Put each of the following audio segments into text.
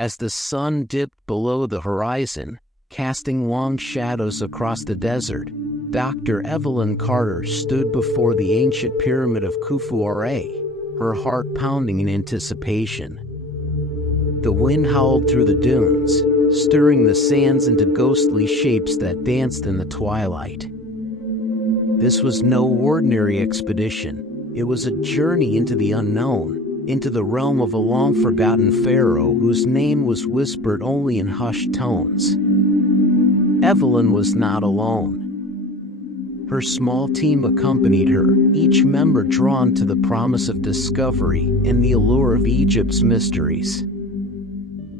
As the sun dipped below the horizon, casting long shadows across the desert, Dr. Evelyn Carter stood before the ancient pyramid of Khufu-Ore, her heart pounding in anticipation. The wind howled through the dunes, stirring the sands into ghostly shapes that danced in the twilight. This was no ordinary expedition. It was a journey into the unknown, into the realm of a long-forgotten pharaoh whose name was whispered only in hushed tones. Evelyn was not alone. Her small team accompanied her, each member drawn to the promise of discovery and the allure of Egypt's mysteries.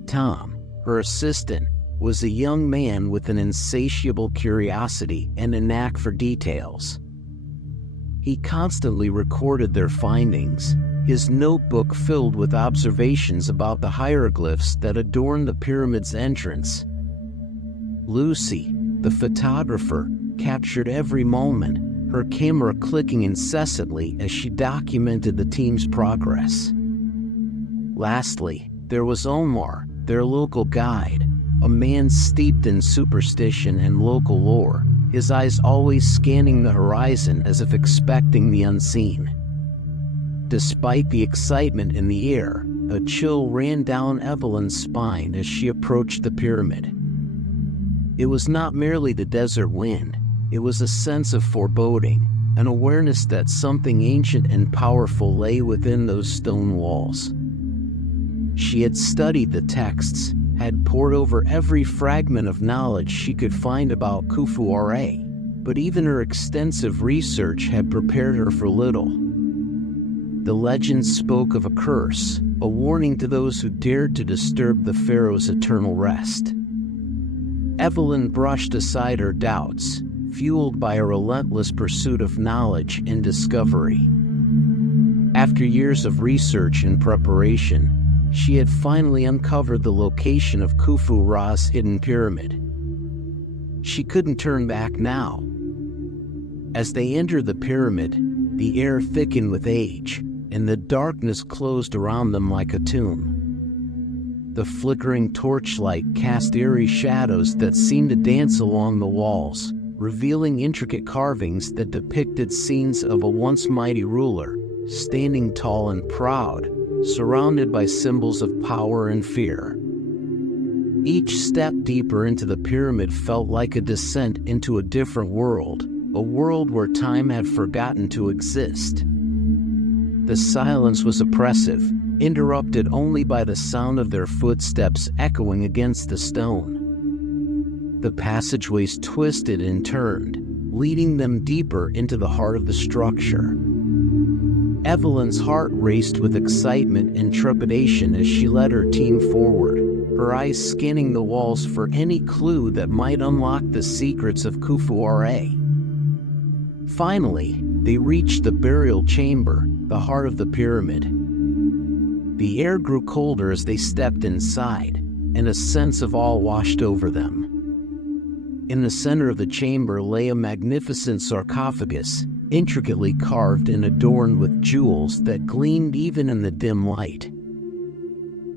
Tom, her assistant, was a young man with an insatiable curiosity and a knack for details. He constantly recorded their findings, his notebook filled with observations about the hieroglyphs that adorned the pyramid's entrance. Lucy, the photographer, captured every moment, her camera clicking incessantly as she documented the team's progress. Lastly, there was Omar, their local guide, a man steeped in superstition and local lore, his eyes always scanning the horizon as if expecting the unseen. Despite the excitement in the air, a chill ran down Evelyn's spine as she approached the pyramid. It was not merely the desert wind, it was a sense of foreboding, an awareness that something ancient and powerful lay within those stone walls. She had studied the texts, had pored over every fragment of knowledge she could find about Khufu-Ore, but even her extensive research had prepared her for little. The legends spoke of a curse, a warning to those who dared to disturb the pharaoh's eternal rest. Evelyn brushed aside her doubts, fueled by a relentless pursuit of knowledge and discovery. After years of research and preparation, she had finally uncovered the location of Khufu-Ra's hidden pyramid. She couldn't turn back now. As they entered the pyramid, the air thickened with age, and the darkness closed around them like a tomb. The flickering torchlight cast eerie shadows that seemed to dance along the walls, revealing intricate carvings that depicted scenes of a once mighty ruler, standing tall and proud, surrounded by symbols of power and fear. Each step deeper into the pyramid felt like a descent into a different world, a world where time had forgotten to exist. The silence was oppressive, interrupted only by the sound of their footsteps echoing against the stone. The passageways twisted and turned, leading them deeper into the heart of the structure. Evelyn's heart raced with excitement and trepidation as she led her team forward, her eyes scanning the walls for any clue that might unlock the secrets of Khufu-Ore. Finally, they reached the burial chamber, the heart of the pyramid. The air grew colder as they stepped inside, and a sense of awe washed over them. In the center of the chamber lay a magnificent sarcophagus, intricately carved and adorned with jewels that gleamed even in the dim light.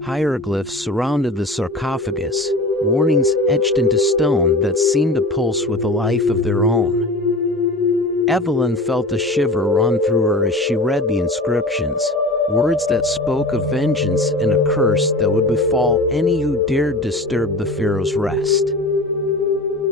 Hieroglyphs surrounded the sarcophagus, warnings etched into stone that seemed to pulse with a life of their own. Evelyn felt a shiver run through her as she read the inscriptions, words that spoke of vengeance and a curse that would befall any who dared disturb the pharaoh's rest.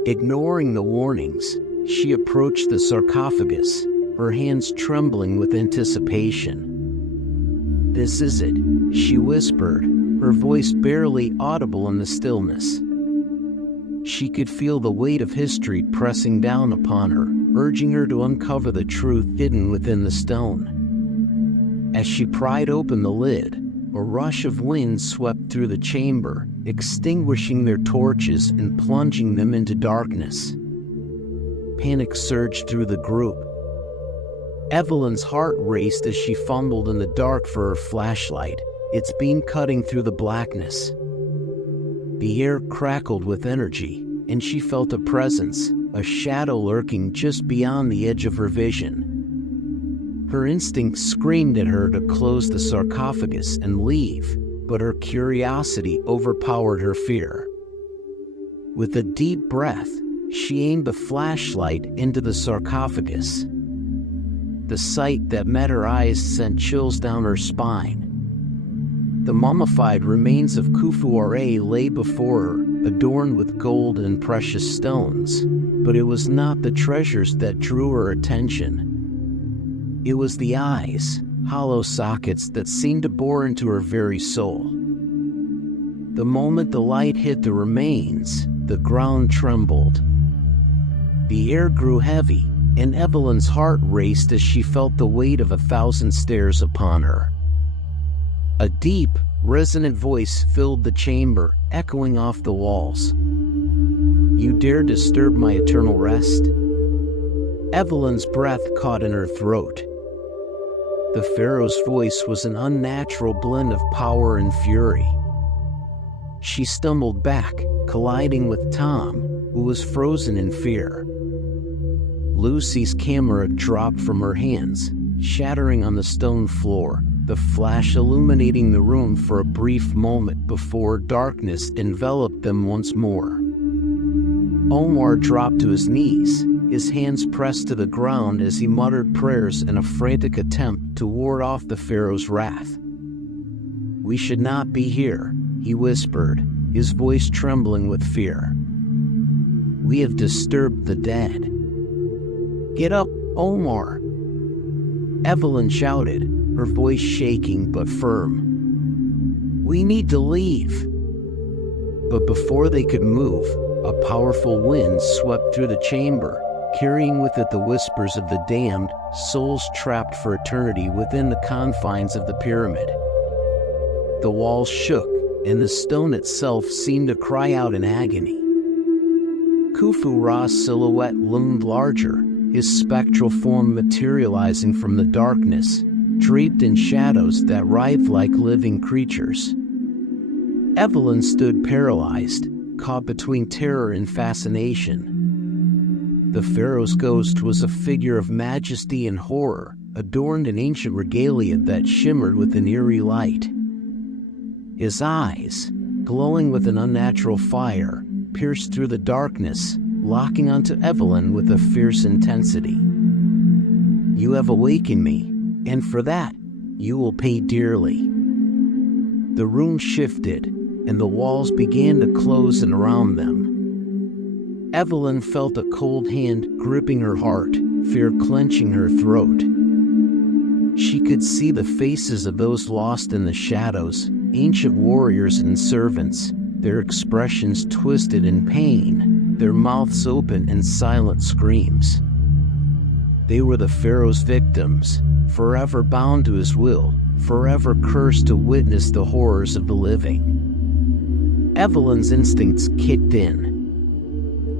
Ignoring the warnings, she approached the sarcophagus, her hands trembling with anticipation. "This is it," she whispered, her voice barely audible in the stillness. She could feel the weight of history pressing down upon her, urging her to uncover the truth hidden within the stone. As she pried open the lid, a rush of wind swept through the chamber, extinguishing their torches and plunging them into darkness. Panic surged through the group. Evelyn's heart raced as she fumbled in the dark for her flashlight, its beam cutting through the blackness. The air crackled with energy, and she felt a presence, a shadow lurking just beyond the edge of her vision. Her instinct screamed at her to close the sarcophagus and leave, but her curiosity overpowered her fear. With a deep breath, she aimed the flashlight into the sarcophagus. The sight that met her eyes sent chills down her spine. The mummified remains of Khufu-Ra lay before her, adorned with gold and precious stones, but it was not the treasures that drew her attention. It was the eyes, hollow sockets that seemed to bore into her very soul. The moment the light hit the remains, the ground trembled. The air grew heavy, and Evelyn's heart raced as she felt the weight of 1,000 stares upon her. A deep, resonant voice filled the chamber, echoing off the walls. "You dare disturb my eternal rest?" Evelyn's breath caught in her throat. The Pharaoh's voice was an unnatural blend of power and fury. She stumbled back, colliding with Tom, who was frozen in fear. Lucy's camera dropped from her hands, shattering on the stone floor, the flash illuminating the room for a brief moment before darkness enveloped them once more. Omar dropped to his knees, his hands pressed to the ground as he muttered prayers in a frantic attempt to ward off the Pharaoh's wrath. "We should not be here," he whispered, his voice trembling with fear. "We have disturbed the dead." "Get up, Omar!" Evelyn shouted, her voice shaking but firm. "We need to leave." But before they could move, a powerful wind swept through the chamber, carrying with it the whispers of the damned, souls trapped for eternity within the confines of the pyramid. The walls shook, and the stone itself seemed to cry out in agony. Khufu-Ra's silhouette loomed larger, his spectral form materializing from the darkness, draped in shadows that writhed like living creatures. Evelyn stood paralyzed, caught between terror and fascination. The Pharaoh's ghost was a figure of majesty and horror, adorned in ancient regalia that shimmered with an eerie light. His eyes, glowing with an unnatural fire, pierced through the darkness, locking onto Evelyn with a fierce intensity. "You have awakened me, and for that, you will pay dearly." The room shifted, and the walls began to close in around them. Evelyn felt a cold hand gripping her heart, fear clenching her throat. She could see the faces of those lost in the shadows, ancient warriors and servants, their expressions twisted in pain, their mouths open in silent screams. They were the Pharaoh's victims, forever bound to his will, forever cursed to witness the horrors of the living. Evelyn's instincts kicked in.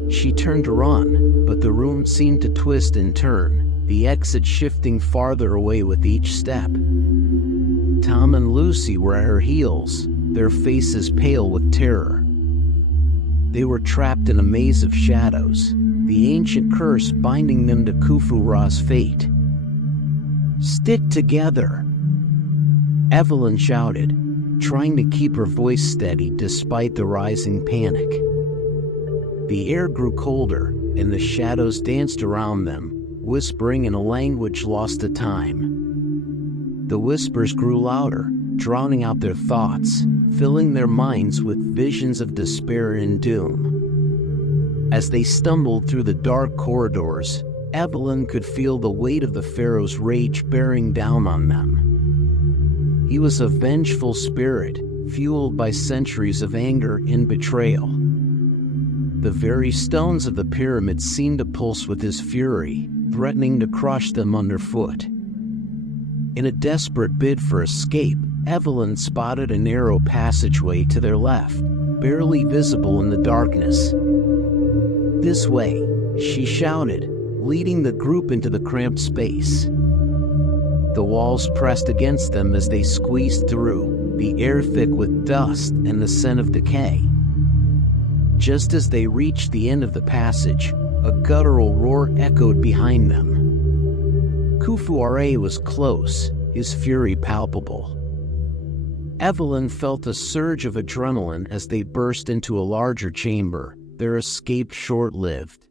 She turned to run, but the room seemed to twist and turn, the exit shifting farther away with each step. Tom and Lucy were at her heels, their faces pale with terror. They were trapped in a maze of shadows, the ancient curse binding them to Khufu-Ra's fate. "Stick together!" Evelyn shouted, trying to keep her voice steady despite the rising panic. The air grew colder, and the shadows danced around them, whispering in a language lost to time. The whispers grew louder, drowning out their thoughts, filling their minds with visions of despair and doom. As they stumbled through the dark corridors, Evelyn could feel the weight of the Pharaoh's rage bearing down on them. He was a vengeful spirit, fueled by centuries of anger and betrayal. The very stones of the pyramid seemed to pulse with his fury, threatening to crush them underfoot. In a desperate bid for escape, Evelyn spotted a narrow passageway to their left, barely visible in the darkness. "This way," she shouted, leading the group into the cramped space. The walls pressed against them as they squeezed through, the air thick with dust and the scent of decay. Just as they reached the end of the passage, a guttural roar echoed behind them. Khufu-Ra was close, his fury palpable. Evelyn felt a surge of adrenaline as they burst into a larger chamber, their escape short-lived.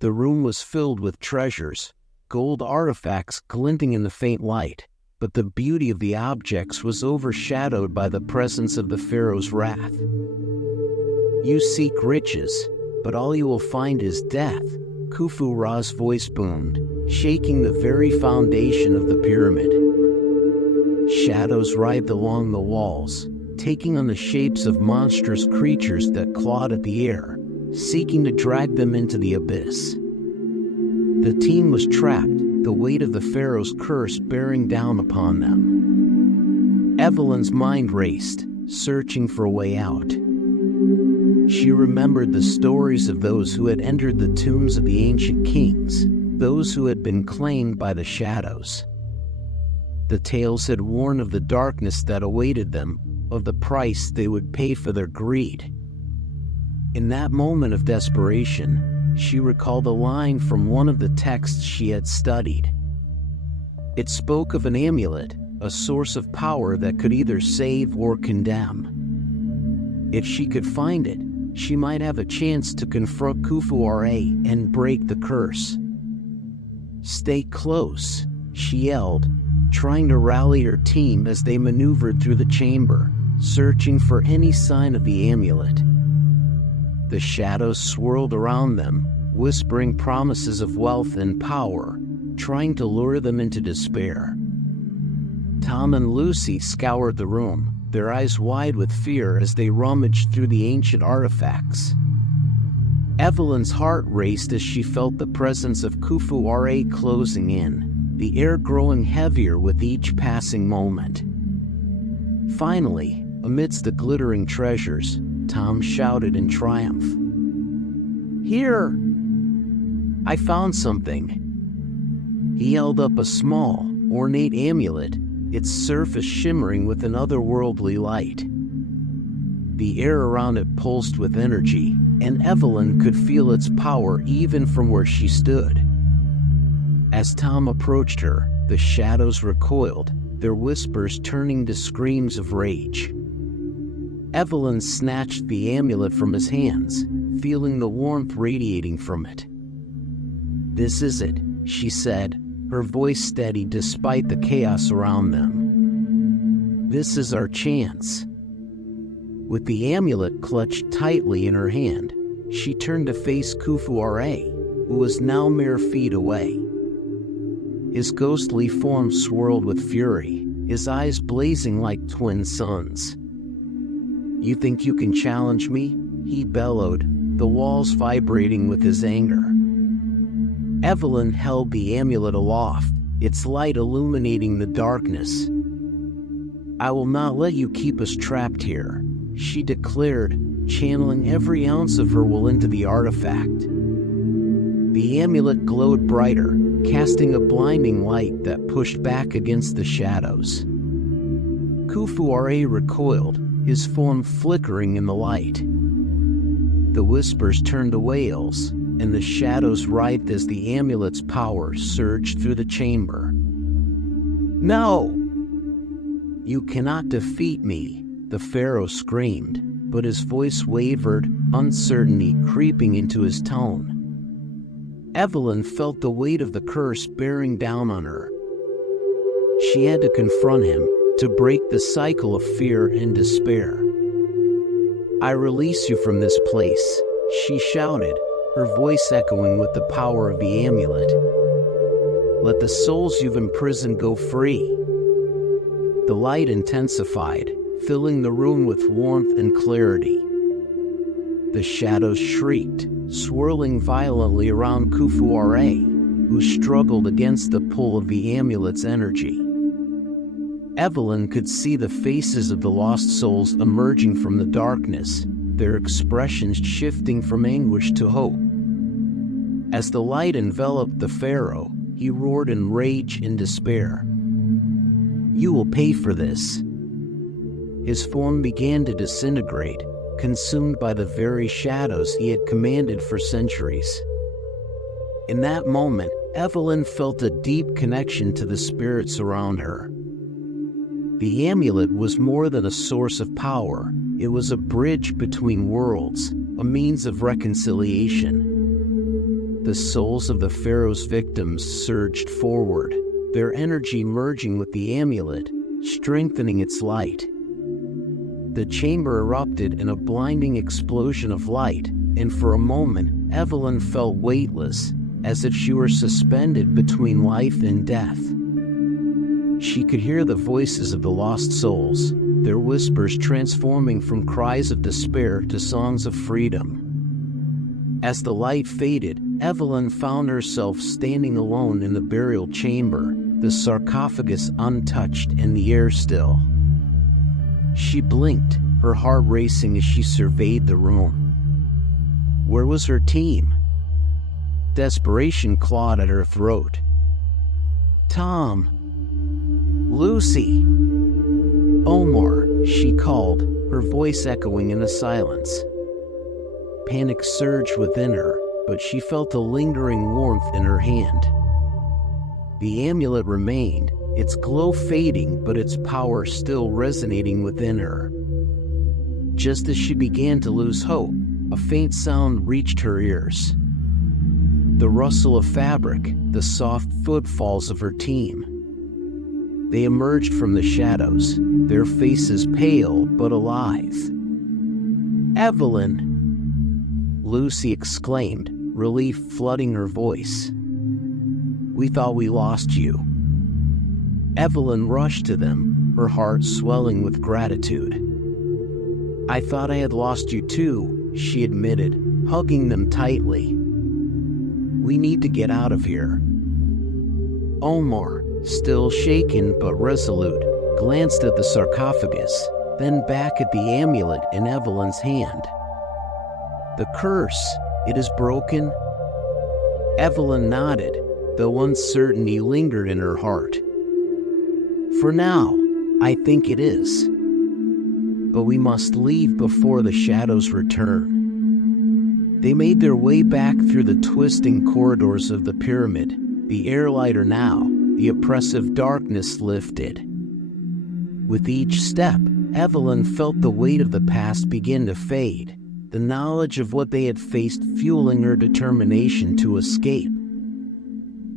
The room was filled with treasures, gold artifacts glinting in the faint light, but the beauty of the objects was overshadowed by the presence of the Pharaoh's wrath. "You seek riches, but all you will find is death," Khufu Ra's voice boomed, shaking the very foundation of the pyramid. Shadows writhed along the walls, taking on the shapes of monstrous creatures that clawed at the air, seeking to drag them into the abyss. The team was trapped, the weight of the Pharaoh's curse bearing down upon them. Evelyn's mind raced, searching for a way out. She remembered the stories of those who had entered the tombs of the ancient kings, those who had been claimed by the shadows. The tales had warned of the darkness that awaited them, of the price they would pay for their greed. In that moment of desperation, she recalled a line from one of the texts she had studied. It spoke of an amulet, a source of power that could either save or condemn. If she could find it, she might have a chance to confront Khufu Ra and break the curse. "Stay close," she yelled, trying to rally her team as they maneuvered through the chamber, searching for any sign of the amulet. The shadows swirled around them, whispering promises of wealth and power, trying to lure them into despair. Tom and Lucy scoured the room, their eyes wide with fear as they rummaged through the ancient artifacts. Evelyn's heart raced as she felt the presence of Khufu Ra closing in, the air growing heavier with each passing moment. Finally, amidst the glittering treasures, Tom shouted in triumph, "Here! I found something." He held up a small, ornate amulet, its surface shimmering with an otherworldly light. The air around it pulsed with energy, and Evelyn could feel its power even from where she stood. As Tom approached her, the shadows recoiled, their whispers turning to screams of rage. Evelyn snatched the amulet from his hands, feeling the warmth radiating from it. "This is it," she said, her voice steady despite the chaos around them. "This is our chance." With the amulet clutched tightly in her hand, she turned to face Khufu Ra, who was now mere feet away. His ghostly form swirled with fury, his eyes blazing like twin suns. "You think you can challenge me?" he bellowed, the walls vibrating with his anger. Evelyn held the amulet aloft, its light illuminating the darkness. "I will not let you keep us trapped here," she declared, channeling every ounce of her will into the artifact. The amulet glowed brighter, casting a blinding light that pushed back against the shadows. Khufu Ra recoiled, his form flickering in the light. The whispers turned to wails, and the shadows writhed as the amulet's power surged through the chamber. "No! You cannot defeat me," the Pharaoh screamed, but his voice wavered, uncertainty creeping into his tone. Evelyn felt the weight of the curse bearing down on her. She had to confront him, to break the cycle of fear and despair. "I release you from this place," she shouted, her voice echoing with the power of the amulet. "Let the souls you've imprisoned go free." The light intensified, filling the room with warmth and clarity. The shadows shrieked, swirling violently around Khufu Ra, who struggled against the pull of the amulet's energy. Evelyn could see the faces of the lost souls emerging from the darkness, their expressions shifting from anguish to hope. As the light enveloped the Pharaoh, he roared in rage and despair. "You will pay for this." His form began to disintegrate, consumed by the very shadows he had commanded for centuries. In that moment, Evelyn felt a deep connection to the spirits around her. The amulet was more than a source of power. It was a bridge between worlds, a means of reconciliation. The souls of the Pharaoh's victims surged forward, their energy merging with the amulet, strengthening its light. The chamber erupted in a blinding explosion of light, and for a moment, Evelyn felt weightless, as if she were suspended between life and death. She could hear the voices of the lost souls, their whispers transforming from cries of despair to songs of freedom. As the light faded, Evelyn found herself standing alone in the burial chamber, the sarcophagus untouched and the air still. She blinked, her heart racing as she surveyed the room. Where was her team? Desperation clawed at her throat. Tom. Lucy. Omar, she called, her voice echoing in the silence. Panic surged within her, but she felt a lingering warmth in her hand. The amulet remained, its glow fading but its power still resonating within her. Just as she began to lose hope, a faint sound reached her ears. The rustle of fabric, the soft footfalls of her team. They emerged from the shadows, their faces pale but alive. Evelyn! Lucy exclaimed, relief flooding her voice. We thought we lost you. Evelyn rushed to them, her heart swelling with gratitude. I thought I had lost you too, she admitted, hugging them tightly. We need to get out of here. Omar, still shaken but resolute, glanced at the sarcophagus, then back at the amulet in Evelyn's hand. The curse, it is broken? Evelyn nodded, though uncertainty lingered in her heart. For now, I think it is. But we must leave before the shadows return. They made their way back through the twisting corridors of the pyramid, the air lighter now, the oppressive darkness lifted. With each step, Evelyn felt the weight of the past begin to fade, the knowledge of what they had faced fueling her determination to escape.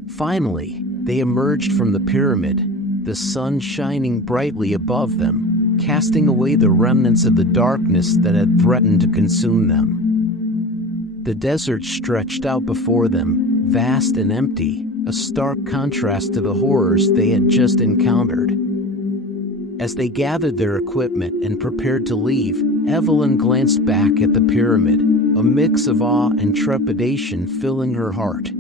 Finally, they emerged from the pyramid, the sun shining brightly above them, casting away the remnants of the darkness that had threatened to consume them. The desert stretched out before them, vast and empty, a stark contrast to the horrors they had just encountered. As they gathered their equipment and prepared to leave, Evelyn glanced back at the pyramid, a mix of awe and trepidation filling her heart.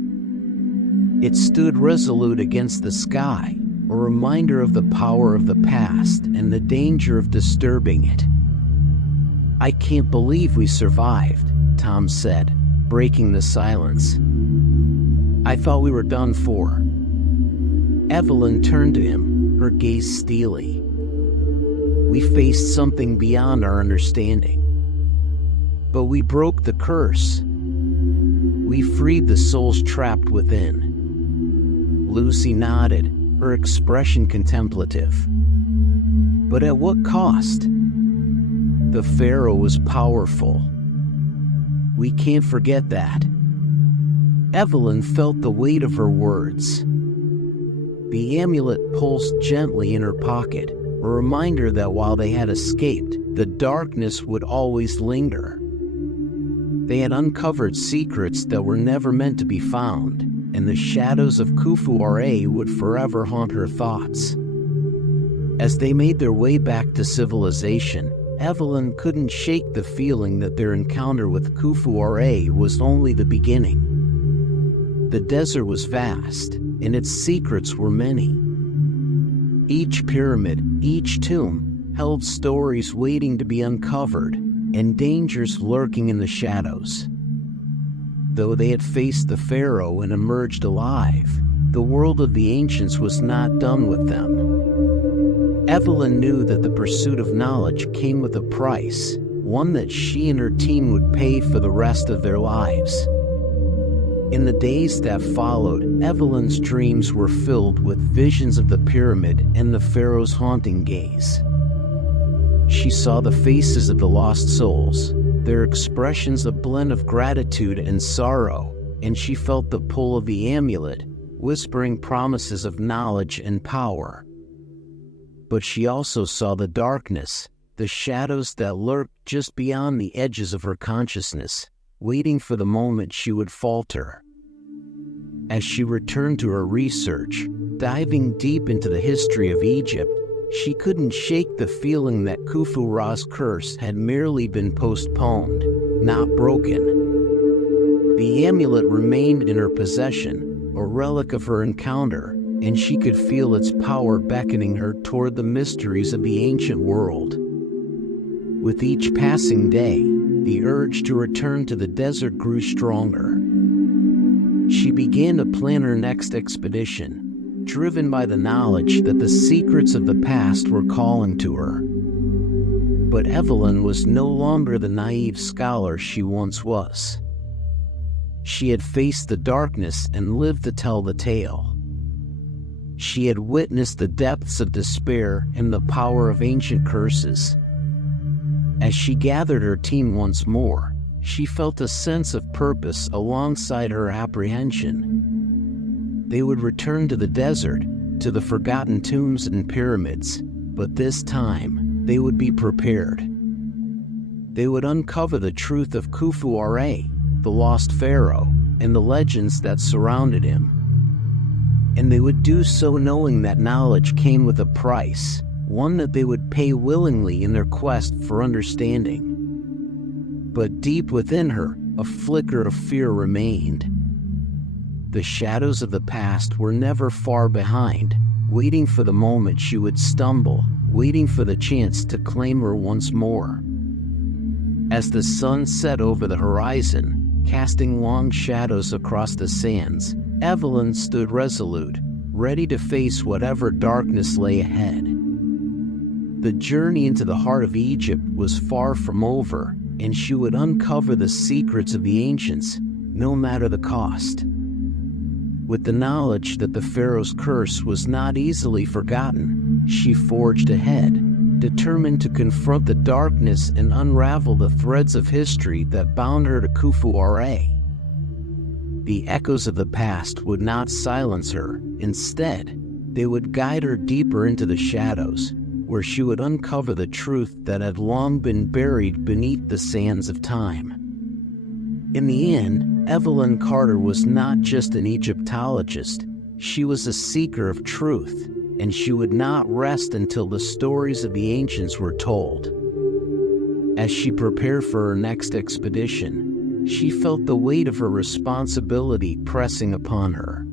It stood resolute against the sky, a reminder of the power of the past and the danger of disturbing it. I can't believe we survived, Tom said, breaking the silence. I thought we were done for. Evelyn turned to him, her gaze steely. We faced something beyond our understanding. But we broke the curse. We freed the souls trapped within. Lucy nodded, her expression contemplative. But at what cost? The Pharaoh was powerful. We can't forget that. Evelyn felt the weight of her words. The amulet pulsed gently in her pocket, a reminder that while they had escaped, the darkness would always linger. They had uncovered secrets that were never meant to be found, and the shadows of Khufu-Ra would forever haunt her thoughts. As they made their way back to civilization, Evelyn couldn't shake the feeling that their encounter with Khufu-Ra was only the beginning. The desert was vast, and its secrets were many. Each pyramid, each tomb, held stories waiting to be uncovered, and dangers lurking in the shadows. Though they had faced the Pharaoh and emerged alive, the world of the ancients was not done with them. Evelyn knew that the pursuit of knowledge came with a price, one that she and her team would pay for the rest of their lives. In the days that followed, Evelyn's dreams were filled with visions of the pyramid and the Pharaoh's haunting gaze. She saw the faces of the lost souls, their expressions a blend of gratitude and sorrow, and she felt the pull of the amulet, whispering promises of knowledge and power. But she also saw the darkness, the shadows that lurked just beyond the edges of her consciousness, waiting for the moment she would falter. As she returned to her research, diving deep into the history of Egypt, she couldn't shake the feeling that Khufu's curse had merely been postponed, not broken. The amulet remained in her possession, a relic of her encounter, and she could feel its power beckoning her toward the mysteries of the ancient world. With each passing day, the urge to return to the desert grew stronger. She began to plan her next expedition, driven by the knowledge that the secrets of the past were calling to her. But Evelyn was no longer the naive scholar she once was. She had faced the darkness and lived to tell the tale. She had witnessed the depths of despair and the power of ancient curses. As she gathered her team once more, she felt a sense of purpose alongside her apprehension. They would return to the desert, to the forgotten tombs and pyramids, but this time, they would be prepared. They would uncover the truth of Khufu, the lost pharaoh, and the legends that surrounded him. And they would do so knowing that knowledge came with a price, one that they would pay willingly in their quest for understanding. But deep within her, a flicker of fear remained. The shadows of the past were never far behind, waiting for the moment she would stumble, waiting for the chance to claim her once more. As the sun set over the horizon, casting long shadows across the sands, Evelyn stood resolute, ready to face whatever darkness lay ahead. The journey into the heart of Egypt was far from over, and she would uncover the secrets of the ancients, no matter the cost. With the knowledge that the Pharaoh's curse was not easily forgotten, she forged ahead, determined to confront the darkness and unravel the threads of history that bound her to Khufu. The echoes of the past would not silence her. Instead, they would guide her deeper into the shadows, where she would uncover the truth that had long been buried beneath the sands of time. In the end, Evelyn Carter was not just an Egyptologist, she was a seeker of truth, and she would not rest until the stories of the ancients were told. As she prepared for her next expedition, she felt the weight of her responsibility pressing upon her.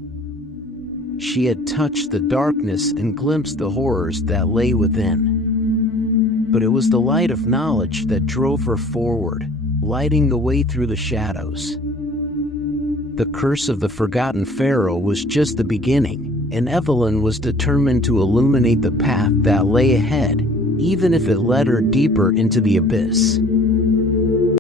She had touched the darkness and glimpsed the horrors that lay within. But it was the light of knowledge that drove her forward, lighting the way through the shadows. The curse of the forgotten pharaoh was just the beginning, and Evelyn was determined to illuminate the path that lay ahead, even if it led her deeper into the abyss.